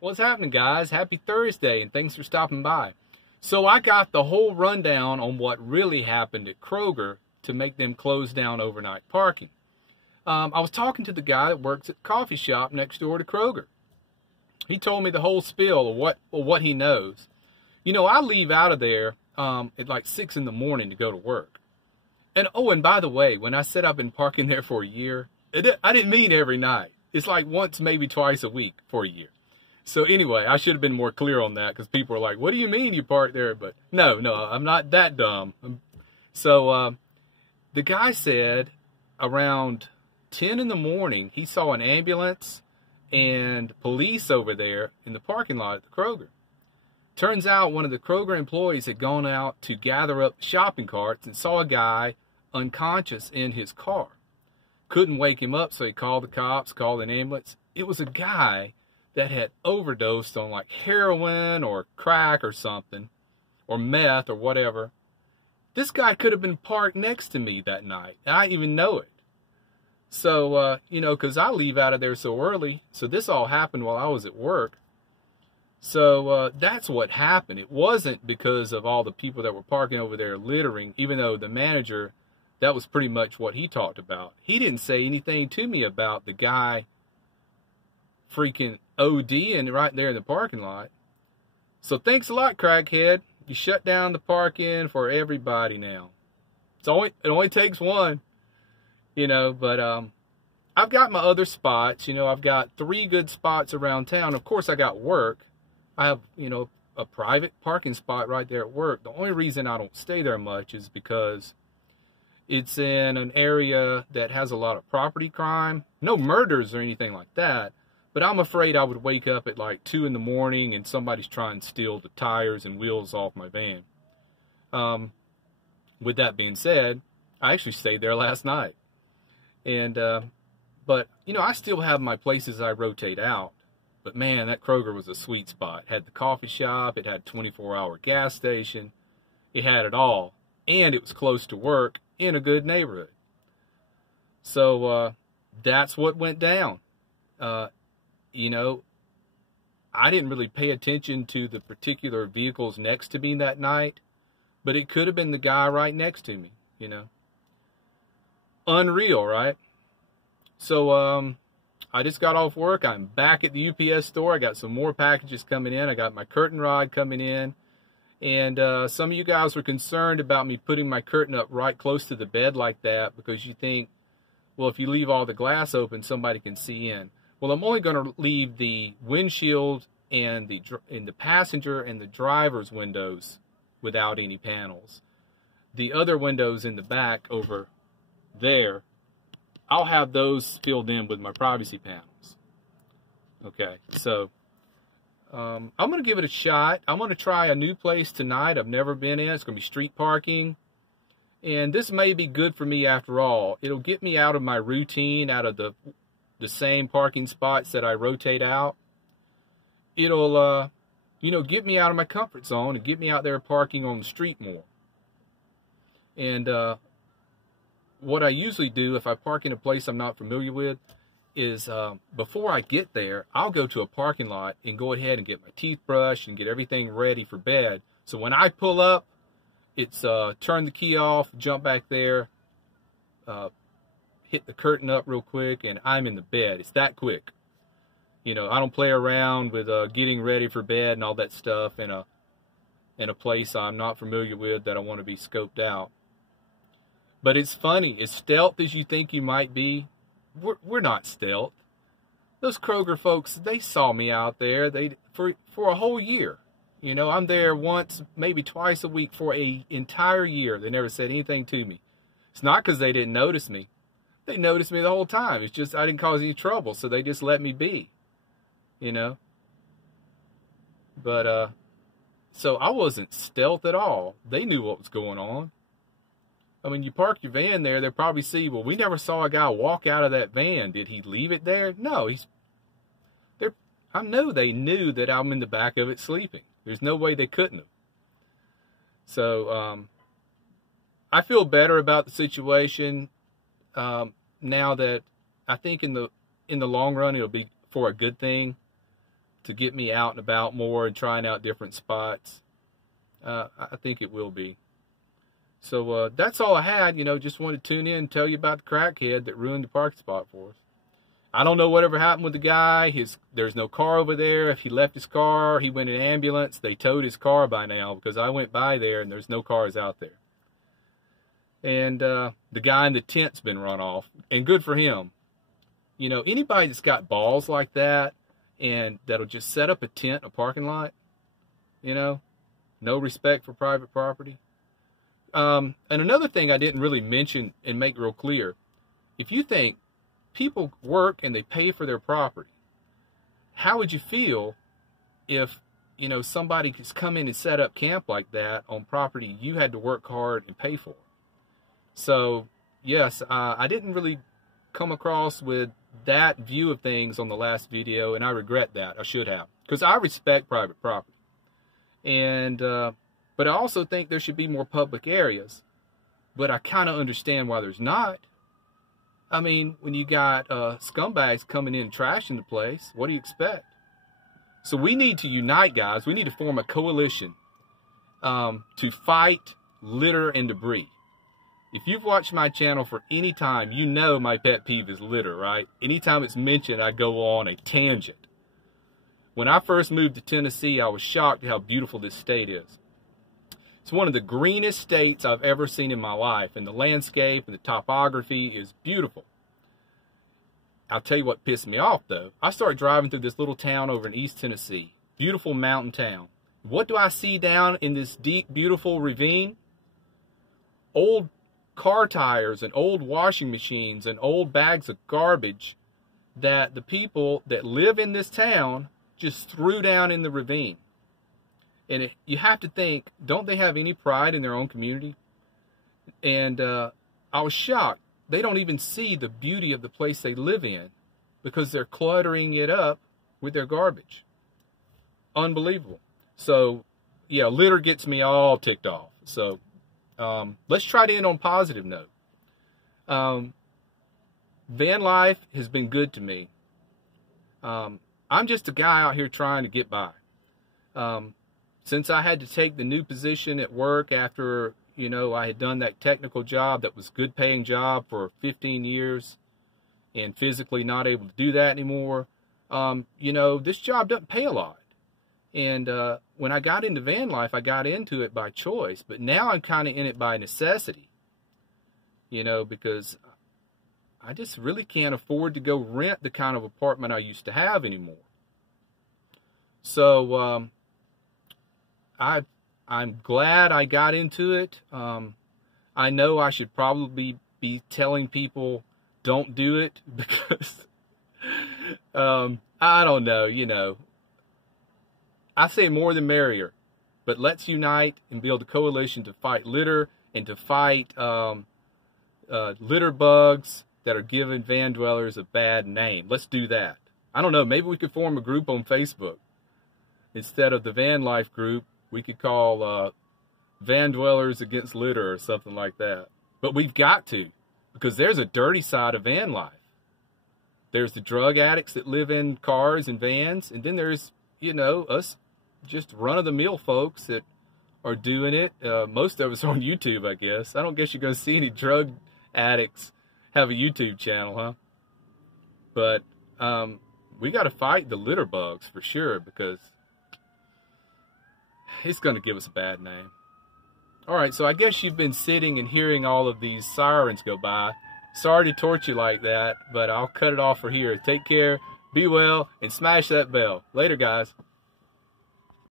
What's happening, guys? Happy Thursday, and thanks for stopping by. So I got the whole rundown on what really happened at Kroger to make them close down overnight parking. I was talking to the guy that works at the coffee shop next door to Kroger. He told me the whole spiel of what he knows. You know, I leave out of there at like 6 in the morning to go to work. And oh, and by the way, when I said I've been parking there for a year, I didn't mean every night. It's like once, maybe twice a week for a year. So anyway, I should have been more clear on that because people are like, what do you mean you park there? But no, I'm not that dumb. So the guy said around 10 in the morning, he saw an ambulance and police over there in the parking lot at the Kroger. Turns out one of the Kroger employees had gone out to gather up shopping carts and saw a guy unconscious in his car. Couldn't wake him up, so he called the cops, called an ambulance. It was a guy that had overdosed on like heroin or crack or something, or meth or whatever. This guy could have been parked next to me that night, and I didn't even know it. So, you know, because I leave out of there so early, so this all happened while I was at work. So that's what happened. It wasn't because of all the people that were parking over there littering, even though the manager, that was pretty much what he talked about. He didn't say anything to me about the guy freaking ODing right there in the parking lot. So thanks a lot, Crackhead. You shut down the parking for everybody now. It only takes one, you know. But I've got my other spots. You know, I've got 3 good spots around town. Of course, I got work. I have, you know, a private parking spot right there at work. The only reason I don't stay there much is because it's in an area that has a lot of property crime. No murders or anything like that. But I'm afraid I would wake up at like 2 in the morning and somebody's trying to steal the tires and wheels off my van. With that being said, I actually stayed there last night. And, but, you know, I still have my places I rotate out. But man, that Kroger was a sweet spot. It had the coffee shop, it had a 24-hour gas station, it had it all. And it was close to work in a good neighborhood. So, that's what went down. You know, I didn't really pay attention to the particular vehicles next to me that night, but it could have been the guy right next to me, you know. Unreal, right? So, I just got off work. I'm back at the UPS store. I got some more packages coming in. I got my curtain rod coming in. And some of you guys were concerned about me putting my curtain up right close to the bed like that because you think, well, if you leave all the glass open, somebody can see in. Well, I'm only going to leave the windshield and the passenger and the driver's windows without any panels. The other windows in the back over there, I'll have those filled in with my privacy panels. Okay, so I'm going to give it a shot. I'm going to try a new place tonight I've never been in. It's going to be street parking. And this may be good for me after all. It'll get me out of my routine, out of the same parking spots that I rotate out. It'll, you know, get me out of my comfort zone and get me out there parking on the street more. And what I usually do if I park in a place I'm not familiar with is before I get there, I'll go to a parking lot and go ahead and get my teeth brushed and get everything ready for bed. So when I pull up, it's turn the key off, jump back there, hit the curtain up real quick, and I'm in the bed. It's that quick. You know, I don't play around with getting ready for bed and all that stuff in a place I'm not familiar with that I want to be scoped out. But it's funny, as stealth as you think you might be, we're not stealth. Those Kroger folks, they saw me out there for a whole year. You know, I'm there once, maybe twice a week for an entire year. They never said anything to me. It's not because they didn't notice me. They noticed me the whole time. It's just I didn't cause any trouble, so they just let me be, you know. But, so I wasn't stealth at all. They knew what was going on. I mean, you park your van there, they'll probably see, well, we never saw a guy walk out of that van. Did he leave it there? No, I know they knew that I'm in the back of it sleeping. There's no way they couldn't have. So, I feel better about the situation. Now that I think in the long run it'll be for a good thing. to get me out and about more and trying out different spots. I think it will be. So that's all I had. Just wanted to tune in and tell you about the crackhead that ruined the parking spot for us. I don't know whatever happened with the guy. There's no car over there. If he left his car, he went in an ambulance. They towed his car by now because I went by there and there's no cars out there. And the guy in the tent's been run off. And good for him. Anybody that's got balls like that and that'll just set up a tent in a parking lot, no respect for private property. And another thing I didn't really mention and make real clear, if you think people work and they pay for their property, how would you feel if, somebody could come in and set up camp like that on property you had to work hard and pay for? So, yes, I didn't really come across with that view of things on the last video, and I regret that. I should have, because I respect private property. And, but I also think there should be more public areas, but I kind of understand why there's not. I mean, when you got scumbags coming in and trashing the place, what do you expect? So we need to unite, guys. We need to form a coalition to fight litter and debris. If you've watched my channel for any time, you know my pet peeve is litter, right? Anytime it's mentioned, I go on a tangent. When I first moved to Tennessee, I was shocked at how beautiful this state is. It's one of the greenest states I've ever seen in my life, and the landscape and the topography is beautiful. I'll tell you what pissed me off, though. I started driving through this little town over in East Tennessee, beautiful mountain town. What do I see down in this deep, beautiful ravine? Old car tires and old washing machines and old bags of garbage that the people that live in this town just threw down in the ravine. And you have to think, don't they have any pride in their own community? And I was shocked. They don't even see the beauty of the place they live in because they're cluttering it up with their garbage. Unbelievable. So, yeah, litter gets me all ticked off. So, let's try to end on a positive note. Van life has been good to me. I'm just a guy out here trying to get by. Since I had to take the new position at work after, I had done that technical job that was a good paying job for 15 years and physically not able to do that anymore, this job doesn't pay a lot. And when I got into van life, I got into it by choice. But now I'm kind of in it by necessity, because I just really can't afford to go rent the kind of apartment I used to have anymore. So I'm glad I got into it. I know I should probably be telling people don't do it because I don't know, I say more the merrier, but let's unite and build a coalition to fight litter and to fight litter bugs that are giving van dwellers a bad name. Let's do that. I don't know, maybe we could form a group on Facebook. Instead of the van life group, we could call Van Dwellers Against Litter or something like that. But we've got to, because there's a dirty side of van life. There's the drug addicts that live in cars and vans, and then there's, us just run-of-the-mill folks that are doing it. Most of us are on YouTube, I guess. I don't guess you're going to see any drug addicts have a YouTube channel, huh? But we got to fight the litter bugs for sure, because it's going to give us a bad name. All right, so I guess you've been sitting and hearing all of these sirens go by. Sorry to torture you like that, but I'll cut it off for here. Take care, be well, and smash that bell. Later, guys.